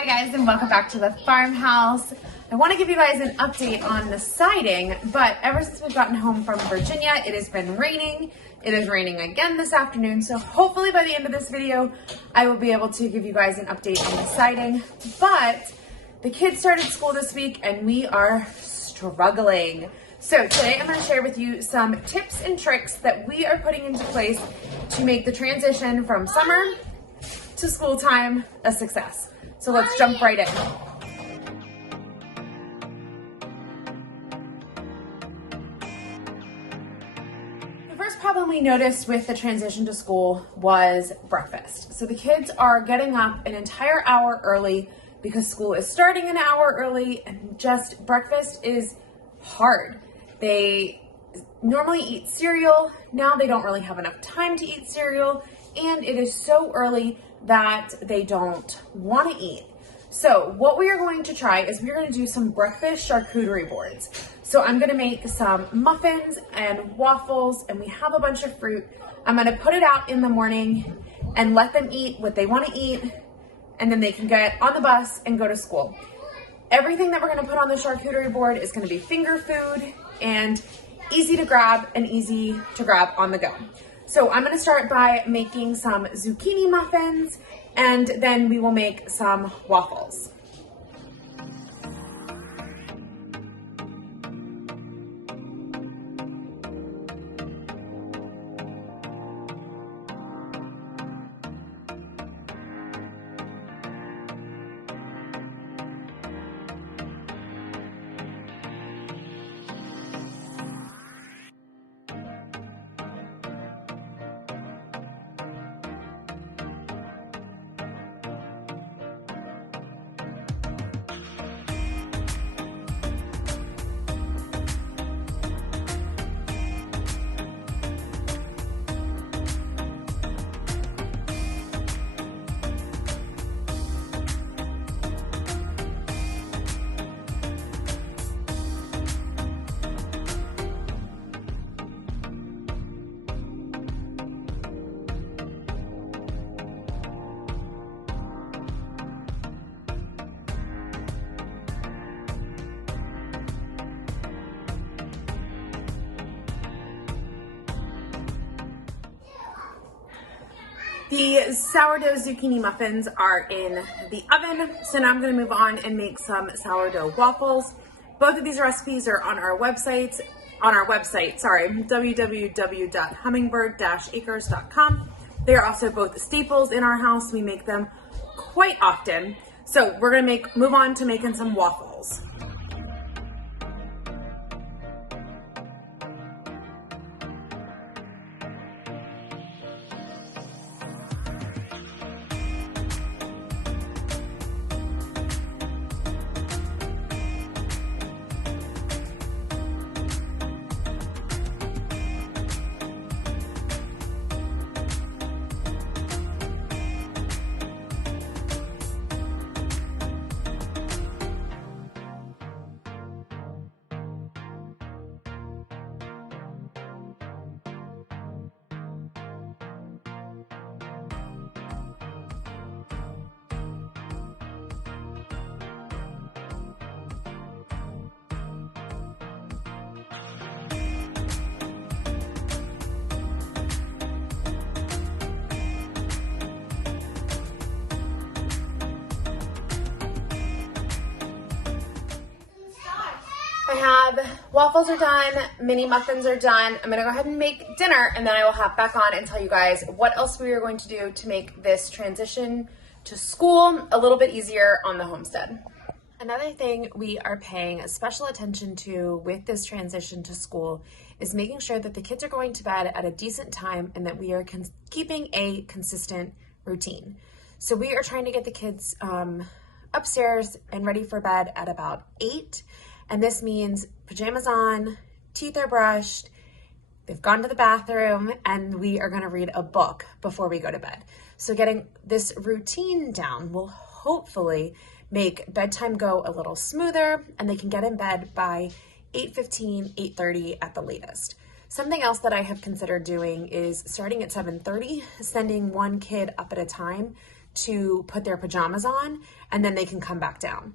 Hi guys, and welcome back to the farmhouse. I want to give you guys an update on the siding, but ever since we've gotten home from Virginia, it has been raining. It is raining again this afternoon, so hopefully by the end of this video, I will be able to give you guys an update on the siding. But the kids started school this week and we are struggling. So today I'm going to share with you some tips and tricks that we are putting into place to make the transition from summer to school time a success. So let's jump right in. The first problem we noticed with the transition to school was breakfast. So the kids are getting up an entire hour early because school is starting an hour early, and just breakfast is hard. They normally eat cereal. Now they don't really have enough time to eat cereal, and it is so early that they don't want to eat. So what we are going to try is we're going to do some breakfast charcuterie boards. So I'm going to make some muffins and waffles, and we have a bunch of fruit. I'm going to put it out in the morning and let them eat what they want to eat, and then they can get on the bus and go to school. Everything that we're going to put on the charcuterie board is going to be finger food and easy to grab and easy to grab on the go. So I'm going to start by making some zucchini muffins, and then we will make some waffles. The sourdough zucchini muffins are in the oven, so now I'm going to move on and make some sourdough waffles. Both of these recipes are on our website, www.hummingbird-acres.com. They are also both staples in our house. We make them quite often. So we're going to move on to making some waffles. I have waffles are done, mini muffins are done. I'm gonna go ahead and make dinner, and then I will hop back on and tell you guys what else we are going to do to make this transition to school a little bit easier on the homestead. Another thing we are paying special attention to with this transition to school is making sure that the kids are going to bed at a decent time and that we are keeping a consistent routine. So we are trying to get the kids upstairs and ready for bed at about 8. And this means pajamas on, teeth are brushed, they've gone to the bathroom, and we are going to read a book before we go to bed. So getting this routine down will hopefully make bedtime go a little smoother, and they can get in bed by 8:15, 8:30 at the latest. Something else that I have considered doing is starting at 7:30, sending one kid up at a time to put their pajamas on, and then they can come back down.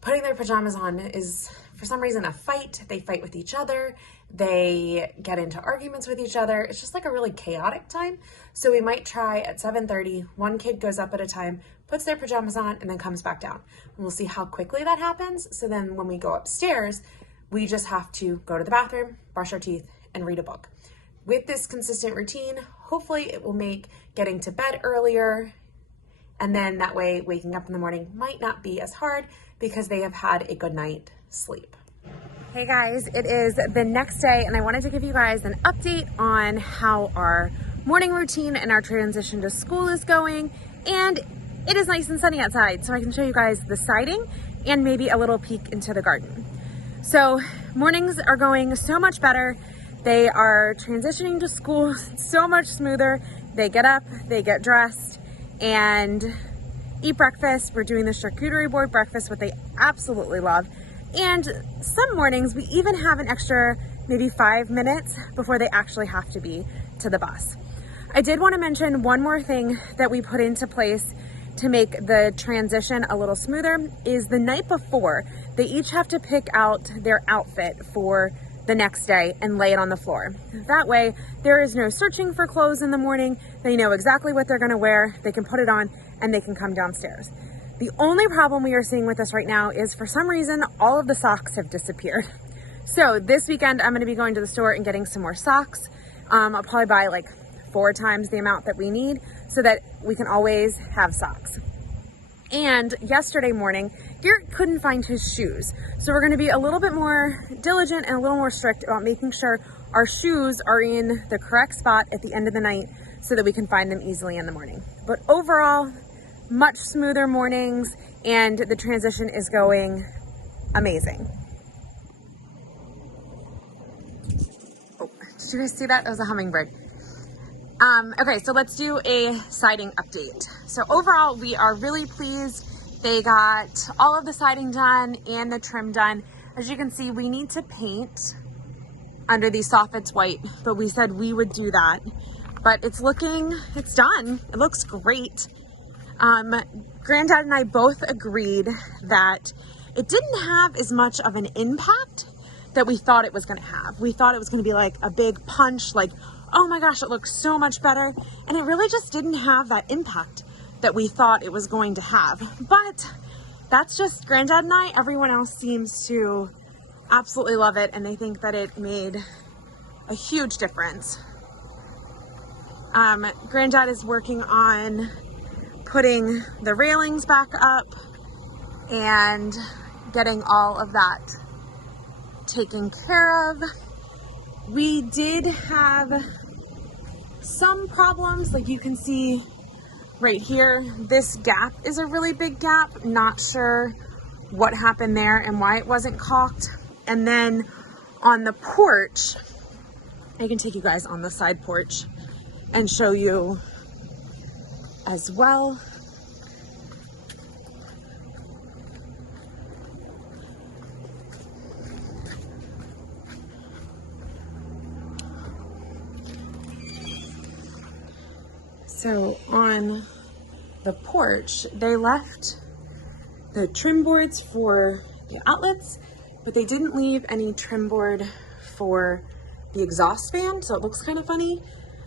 Putting their pajamas on is, for some reason, a fight. They fight with each other. They get into arguments with each other. It's just like a really chaotic time. So we might try at 7:30, one kid goes up at a time, puts their pajamas on, and then comes back down. And we'll see how quickly that happens. So then when we go upstairs, we just have to go to the bathroom, brush our teeth, and read a book. With this consistent routine, hopefully it will make getting to bed earlier, and then that way waking up in the morning might not be as hard because they have had a good night sleep. Hey guys, it is the next day and I wanted to give you guys an update on how our morning routine and our transition to school is going. And it is nice and sunny outside, so I can show you guys the siding and maybe a little peek into the garden. So mornings are going so much better. They are transitioning to school so much smoother. They get up, they get dressed, and eat breakfast. We're doing the charcuterie board breakfast, what they absolutely love. And some mornings we even have an extra maybe 5 minutes before they actually have to be to the bus. I did want to mention one more thing that we put into place to make the transition a little smoother is the night before, they each have to pick out their outfit for the next day and lay it on the floor. That way, there is no searching for clothes in the morning. They know exactly what they're gonna wear, they can put it on, and they can come downstairs. The only problem we are seeing with this right now is for some reason, all of the socks have disappeared. So this weekend, I'm gonna be going to the store and getting some more socks. I'll probably buy like 4 times the amount that we need so that we can always have socks. And yesterday morning, Garrett couldn't find his shoes. So we're gonna be a little bit more diligent and a little more strict about making sure our shoes are in the correct spot at the end of the night so that we can find them easily in the morning. But overall, much smoother mornings and the transition is going amazing. Oh, did you guys see that? That was a hummingbird. Okay, so let's do a siding update. So overall, we are really pleased. They got all of the siding done and the trim done. As you can see, we need to paint under these soffits white, but we said we would do that. But it's done. It looks great. Granddad and I both agreed that it didn't have as much of an impact that we thought it was gonna have. We thought it was gonna be like a big punch, like, oh my gosh, it looks so much better. And it really just didn't have that impact that we thought it was going to have. But that's just Granddad and I. Everyone else seems to absolutely love it and they think that it made a huge difference. Granddad is working on putting the railings back up and getting all of that taken care of. We did have some problems, like you can see right here. This gap is a really big gap. Not sure what happened there and why it wasn't caulked. And then on the porch, I can take you guys on the side porch and show you as well. So on the porch, they left the trim boards for the outlets, but they didn't leave any trim board for the exhaust fan, so it looks kind of funny.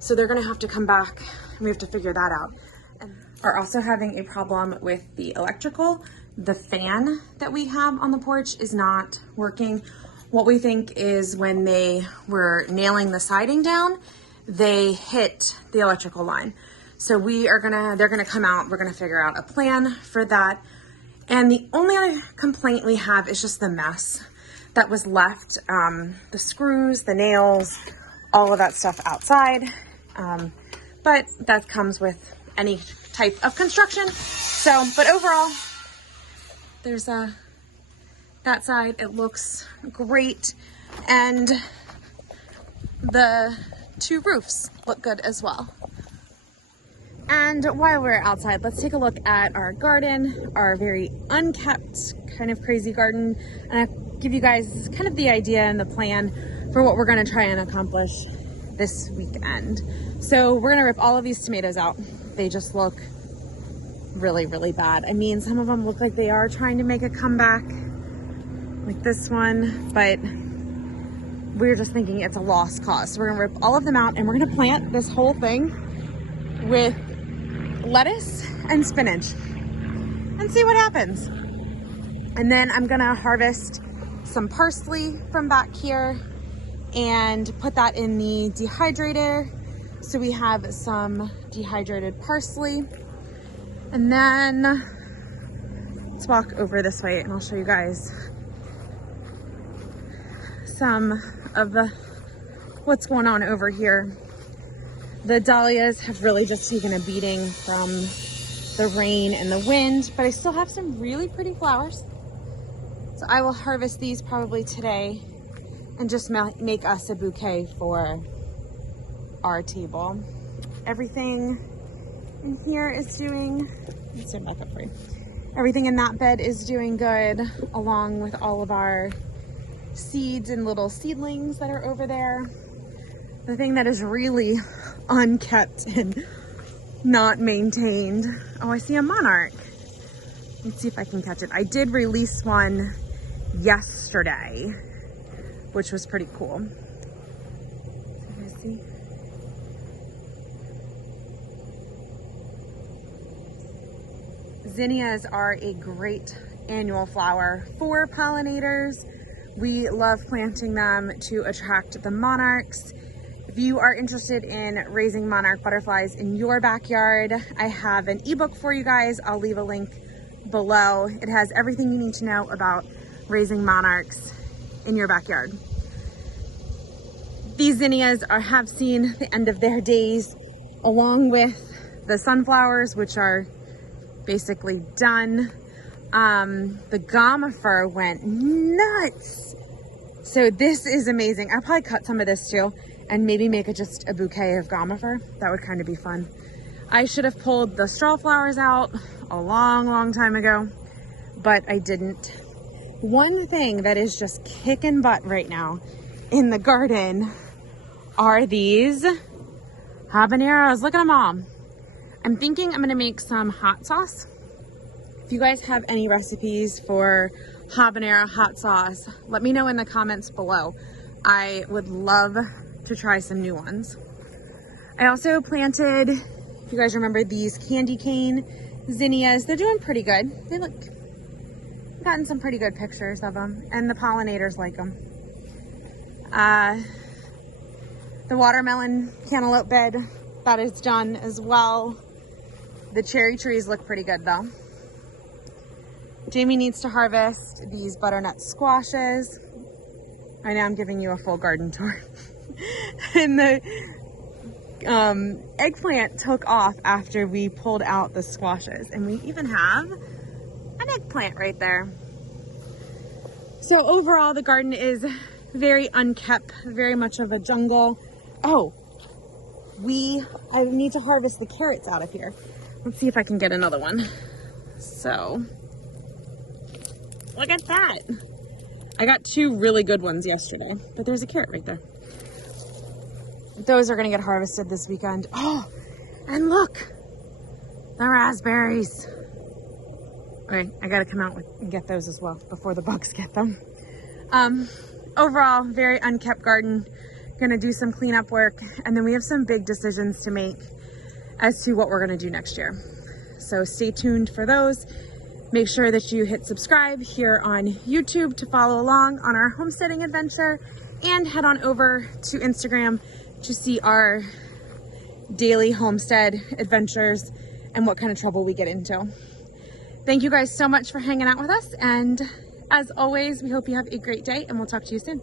So they're gonna have to come back and we have to figure that out. And are also having a problem with the electrical. The fan that we have on the porch is not working. What we think is when they were nailing the siding down, they hit the electrical line. So they're gonna come out, we're gonna figure out a plan for that. And the only other complaint we have is just the mess that was left. The screws, the nails, all of that stuff outside. But that comes with any type of construction. So, but overall, there's that side, it looks great. And the 2 roofs look good as well. And while we're outside, let's take a look at our garden, our very unkept, kind of crazy garden. And I'll give you guys kind of the idea and the plan for what we're gonna try and accomplish this weekend. So we're gonna rip all of these tomatoes out. They just look really, really bad. I mean, some of them look like they are trying to make a comeback, like this one, but we're just thinking it's a lost cause. So we're gonna rip all of them out and we're gonna plant this whole thing with lettuce and spinach and see what happens. And then I'm gonna harvest some parsley from back here and put that in the dehydrator. So we have some dehydrated parsley. And then let's walk over this way and I'll show you guys some of what's going on over here. The dahlias have really just taken a beating from the rain and the wind, but I still have some really pretty flowers. So I will harvest these probably today and just make us a bouquet for our table. Everything in here is doing, let's stand back up for you. Everything in that bed is doing good, along with all of our seeds and little seedlings that are over there. The thing that is really unkept and not maintained. Oh, I see a monarch. Let's see if I can catch it. I did release one yesterday, which was pretty cool. You guys see? Zinnias are a great annual flower for pollinators. We love planting them to attract the monarchs. If you are interested in raising monarch butterflies in your backyard, I have an ebook for you guys. I'll leave a link below. It has everything you need to know about raising monarchs in your backyard. These zinnias have seen the end of their days, along with the sunflowers, which are basically done. The gommifer went nuts. So this is amazing. I'll probably cut some of this too and maybe make it just a bouquet of gommifer. That would kind of be fun. I should have pulled the straw flowers out a long time ago, but I didn't. One thing that is just kicking butt right now in the garden are these habaneros. Look at them all. I'm thinking I'm gonna make some hot sauce. If you guys have any recipes for habanero hot sauce, let me know in the comments below. I would love to try some new ones. I also planted, if you guys remember, these candy cane zinnias. They're doing pretty good. They look, I've gotten some pretty good pictures of them, and the pollinators like them. The watermelon cantaloupe bed, that is done as well. The cherry trees look pretty good though. Jamie needs to harvest these butternut squashes. I know I'm giving you a full garden tour. And the eggplant took off after we pulled out the squashes. And we even have an eggplant right there. So overall, the garden is very unkept, very much of a jungle. Oh, I need to harvest the carrots out of here. Let's see if I can get another one. So, look at that. I got two really good ones yesterday, but there's a carrot right there. Those are gonna get harvested this weekend. Oh, and look, the raspberries. Okay, I gotta come out and get those as well before the bugs get them. Overall, very unkept garden. Gonna do some cleanup work, and then we have some big decisions to make as to what we're gonna do next year. So stay tuned for those. Make sure that you hit subscribe here on YouTube to follow along on our homesteading adventure, and head on over to Instagram to see our daily homestead adventures and what kind of trouble we get into. Thank you guys so much for hanging out with us, and as always, we hope you have a great day, and we'll talk to you soon.